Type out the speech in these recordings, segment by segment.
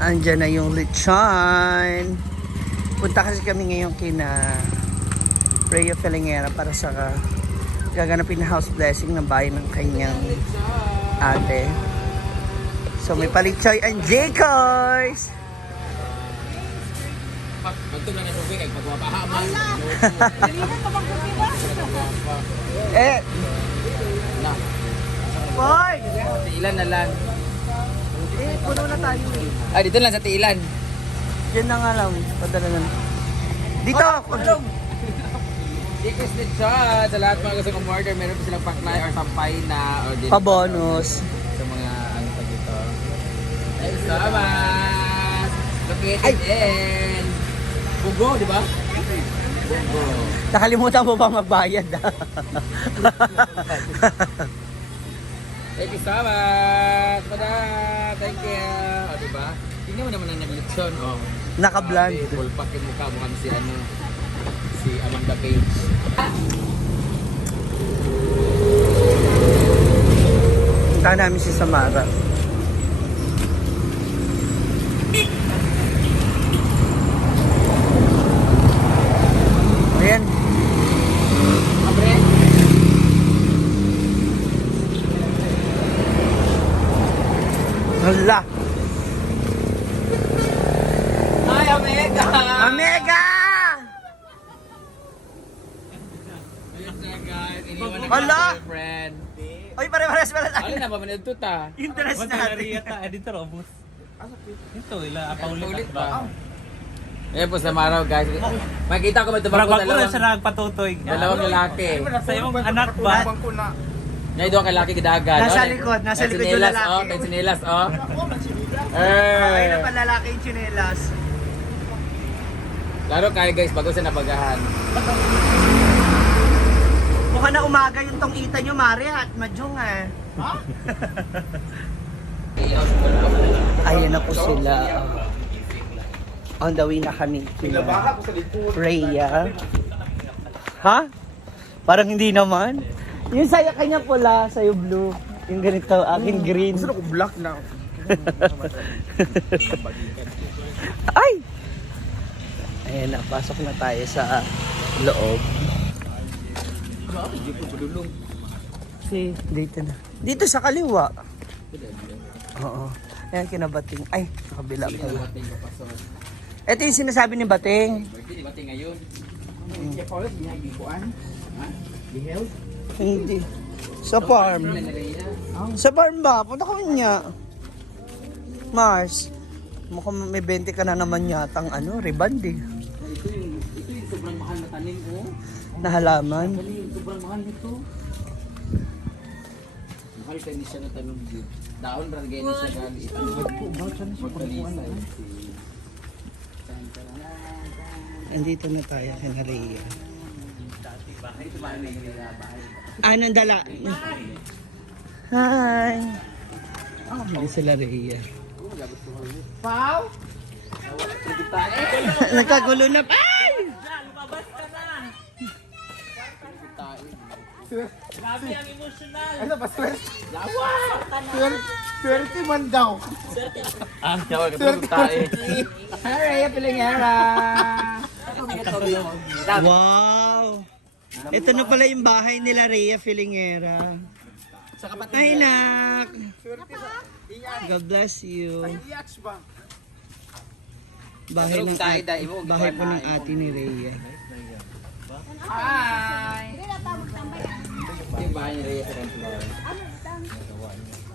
Andyan na yung lechon. Punta kasi kami ngayon kina Rhea Filingera para sa gaganapin na house blessing ng bahay ng kanyang ate. So may palitsoy and Jacors! Magto na nasubi kay pagwapahaman. Eh! Na. Boy! Tiilan na lang. Eh, puno na tayo eh. Ah, dito lang sa Tiilan. Yan na nga lang. Padala na. Dito! Tickets din siya. Sa lahat mga gusto kong order, meron pa silang paklay or sampay na or din. Pa-bonus. Sa mga ano pa dito. Ay, salamat! Located in Bugo, di ba? Bugo. Nakalimutan mo ba magbayad? Thank you so much, madam. Thank you. O, diba? Tingnan mo naman ang nag-lechon. Oh. Naka-blend. Full pack yung mukha. Mukhang si ano, si Amanda Page. Punta namin si Samara. Ayan. Abre? Hala. Hi, Omega! Omega! Hala! Friend. Oy, pare-pares pala tayo. Ano na ba manito ta? Interest natin. Editor obus. Ito ila Ulit ba? Ayan po sa Maraw, guys. Makikita ko ba ito ba Bago ko dalawang, sa nagpatutoy. dalawang lalaki. Sa imong anak ba? Ngayon doon kay lalaki gidagan. Nasa likod, nasa likod yung lalaki. Oh, may sinilas, oh. Ay na pala lalaki yung tsinelas. Laro kayo guys, bago sa nabagahan. Mukhang na umaga yung tong ita nyo, Mari, at madyong eh. Ha? Ayan na po sila. On the way na kami. Rhea. Ha? Parang hindi naman. Yung saya kanya pula, sa'yo blue. Yung ganito, akin green. Gusto ko black na. Ay! Ayan na, pasok na tayo sa loob. Si, dito na. Dito sa kaliwa. Oo. Ayan, kinabating. Ay, sa kabila pala. Ito yung sinasabi ni Bating. Birthday, bati ngayon. Hindi. Sa farm. Sa farm ba? Punta ko niya. Mars. Mukhang may 20 ka na naman yatang ano, riband eh. Ito yung sobrang mahal na tanim ko. Na halaman. Ano yung sobrang mahal nito? Mahal kayo ni siya na tanong dito. Daon rin kayo ni siya gali. Magkalisay. Andito na tayo sa Rhea. Anong dala? Hi! Hindi sila Rhea. Pau? Nagkagulo na. Ay! Grabe ang emotional. Ano ba, sir? Lawa! Swerte man daw. Ah, yawa ka Swerte tayo. Hi, Pilingera! Wow! Ito na pala yung bahay nila Rhea Filingera. Sa kapatid. Hi, nak! God bless you. Bahay ng bahay po ng ate ni Rhea. Hi! Ito yung bahay ni Rhea sa Renflower.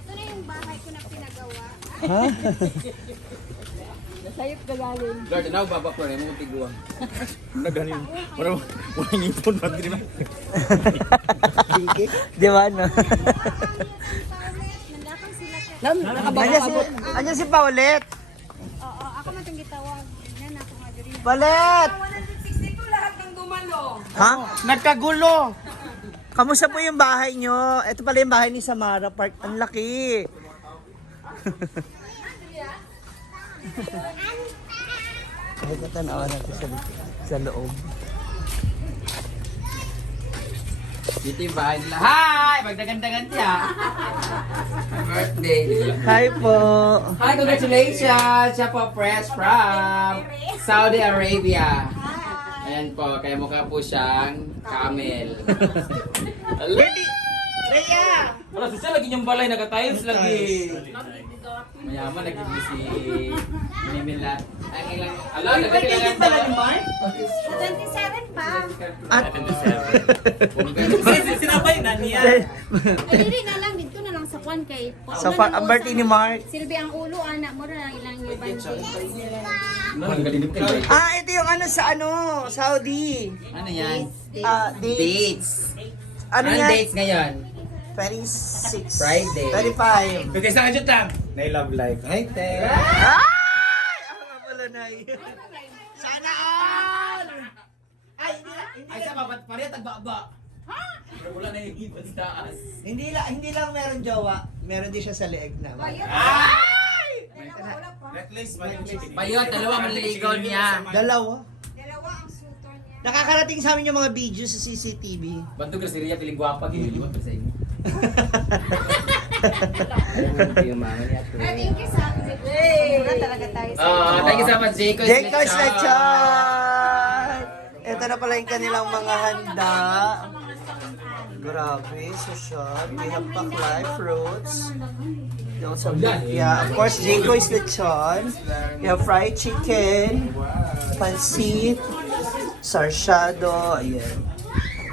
Ito na yung bahay ko na pinagawa. Ha? Nasayop ka galing. Lord, ano baba ko rin? Mga tiguan. Naganin. Wala ngipon ba din ba? Di ba, no? Nandakang sila ka. Andiyan si Paulette. Oo, ako man itong gitawag. Yan ako nga diri. Paulette! 162 lahat ng dumalo. Ha? Nagkagulo! Kamusta po yung bahay nyo? Ito pala yung bahay ni Samara Park. Ang laki. Ay, katanawa natin sa loob. Dito yung bahay nila. Hi! Magdagandagan siya. Happy birthday. Hi po. Hi, congratulations! Siya po fresh from Saudi Arabia. Ayan po, kaya mukha po siyang camel. Rhea! Wala, siya lagi niyang balay, naka-tiles lagi. Mayaman, naging si Mimila. Ang ilang... Ala, Birthday pala ni Mark? 27 pa. At... Sinabay na niya. Ay, dili na lang. Dito na lang sa kwan kay... Sa ang birthday ni Mark. Silbi ang ulo, anak mo na lang ilang yung Ang galing ka. Ito yung ano sa Saudi. Ano yan? Dates. Dates. Ano Anong yan? dates ngayon? 26. Friday. 25. Okay, sa kanya tam. Na love life. Ay, te. Ay! Ako nga pala, Nay. Sana all! Ay, Ay, sa babat pa rin, tagbaba. Ha? Wala na yung ibon sa taas. hindi lang meron jowa, meron din siya sa leeg na. At least, Bayot, dalawa manliligaw niya. Dalawa. Dalawa ang sutor niya. Nakakarating sa amin yung mga video sa CCTV. Bantog na si Ria, piling gwapa, giniliwat pa sa inyo. Thank you sa Wala talaga tayo sa Thank you so much, Jayco. Jayco's Lechon! Ito na pala yung kanilang mga handa. Grabe, social. We have paklay, fruits. Yung sa yeah, of course, Jayco's Lechon. We have fried chicken, pancit, sarsyado, ayan.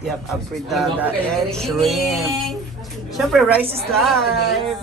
You have apritada and shrimp. Siyempre, rice is live.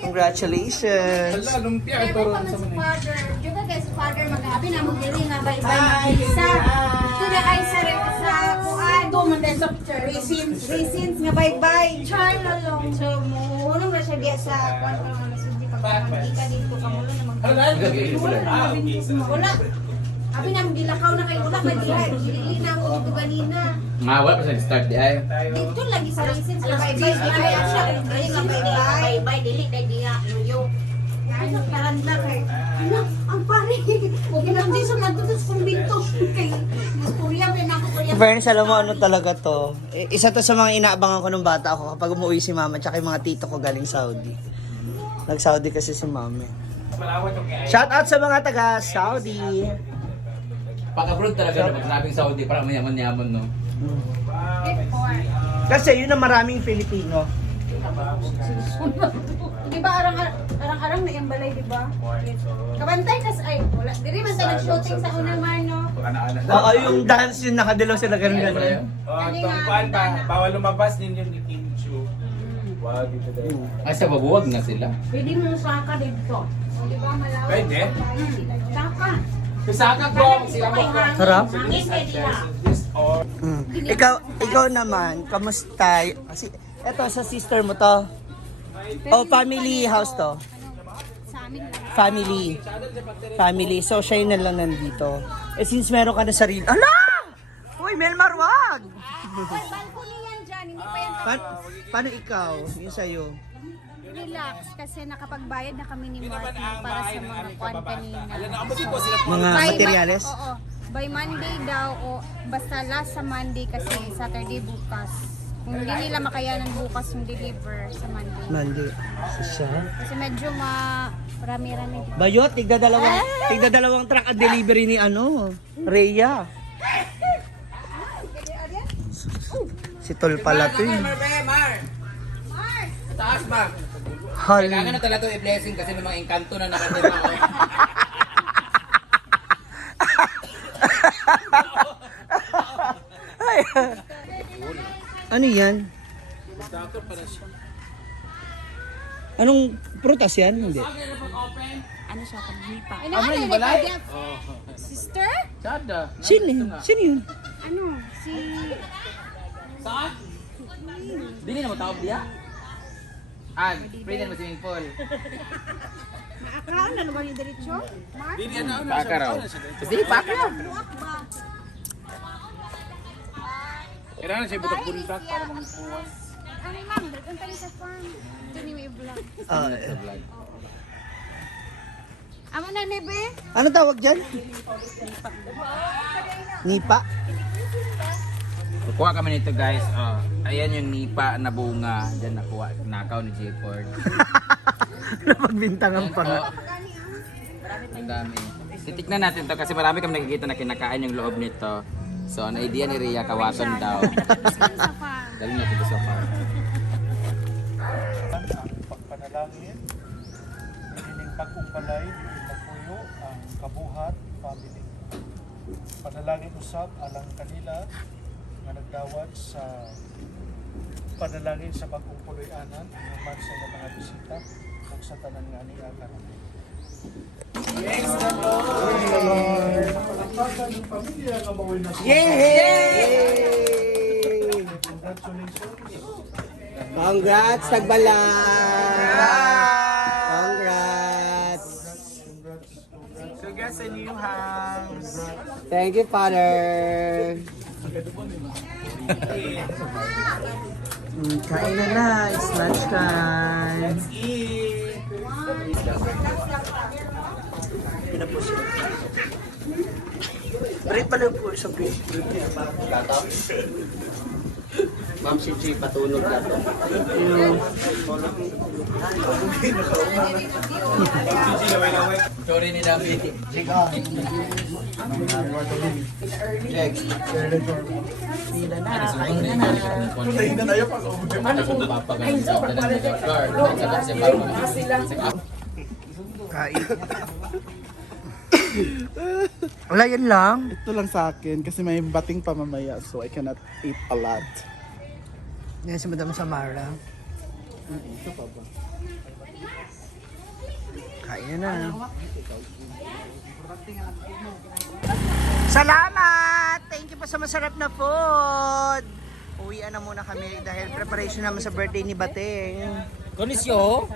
Congratulations. lumpia ito ron sa si father. Juga guys, si father mag-abi na mag-dili nga bye-bye mag-isa. Ito na kayo sa kuan. Ito man din sa picture. Resins nga bye-bye. Char na lang. So, mulong na siya diya sa kuan ka nga nasundi pagkakita dito ka mulo na mag-wala. Wala. Abi na magilakaw na kayo. Wala mag-dihay. Dili na ako dito ganina. Wala pa sa start di ay. Dito lagi sa resins nga bye-bye. Di kaya siya. Dili nga bye-bye. Dili kay diya. Luyo. Ano, karanda kay. Ano, ang pare. Huwag lang di sa matutos kong binto. Kay, Kuya, may nakukuya. Fairness, alam mo ano talaga to. Isa to sa mga inaabangan ko nung bata ako kapag umuwi si mama tsaka yung mga tito ko galing Saudi. Nag-Saudi kasi si mama. Shout out sa mga taga Saudi. Pag-abroad talaga na magsabing Saudi, parang mayaman-yaman, no? Kasi yun ang maraming Filipino. Di ba arang-arang na yung balay, di ba? Kabantay kas ay wala. Diri man tayo nag-shooting sa unang mano. Oo, yung dance yun nakadilaw sila ganun-ganun. Tungkuan ba? Bawal lumabas ninyo ni Kim Chu. Wag dito dahil. Ay, sa babuwag na sila. Pwede mo saka dito. Di ba malawak? Pwede? Saka. Pisaka ko, sila mo ko. Sarap. Hangin kay diha. Ikaw naman, kamusta? Kasi eto sa sister mo to. Oh, family house to. Sa amin lang. Family. So siya yun na lang nandito. Since meron ka na sarili. Ala! Uy, Melmar, wag! Balcony yan dyan. Hindi pa yan Paano ikaw? Yung sa'yo? relax kasi nakapagbayad na kami ni Mark para sa mga kwan kanina. Mga materyales? Oo. By Monday daw o basta last sa Monday kasi Saturday bukas. Kung hindi nila makayanan bukas yung deliver sa Monday. Monday. Siya? Kasi medyo marami-rami. Bayot, tigda dalawang truck at delivery ni Rhea. Si Tol pala to yun. Mar! Taas ba? Hal. Kailangan na talaga ito i-blessing kasi may mga engkanto na nakatira ako. Ay. Ano yan? Anong prutas yan? Hindi. Ano siya pag hipa? Ano yung balay? Sister? Sada. Sino yun? Sino yun? Ano? Si... Saan? Dili na mo tawag diya? Pwede na mo swimming pool. Naakaon na naman yung diretsyo? Mark? Paka raw. Kasi paka. Kailangan siya butak buntak para magpuwas. Ano ma'am? Doon tayo sa farm. Ito ni may vlog. Amo na nebe? Ano tawag dyan? Nipa? Kuha kami nito guys. Oh, ayan yung nipa na bunga. Diyan nakuha. Nakaw ni J-Ford. Napagbintangan pa nga. Ang dami. Titiknan natin to kasi marami kami nakikita na kinakain yung loob nito. So, ang idea ni Rhea, kawaton daw. Dali natin ito sa farm. Ang pagpanalangin, hiniling pagkumpalay, magpuyo, ang kabuhat, family. Panalangin usab alang kanila nga nagdawat sa panalangin sa bagong puloy-anan, naman sa ilang mga bisita, ug sa tanan nga niya karon. Praise the Lord! Palakpakan ng pamilya nga mawin na Yay! Congratulations! Congrats, Tagbalan! Congrats! Congrats sa new house. Thank you, Father. Kain na na. It's lunch time. Pinapos yun. Break pala po sa break. Ma'am, si G, patunog na to. Sorry ni David. Sila na. Kain na na. Kain. Wala yan lang. Ito lang sa akin kasi may bating pa mamaya so I cannot eat a lot. Yan si Madam Samara. Ito pa ba? Kain na. Salamat! Thank you po sa masarap na food. Uwian na muna kami dahil preparation naman sa birthday ni Bating. Konisyo?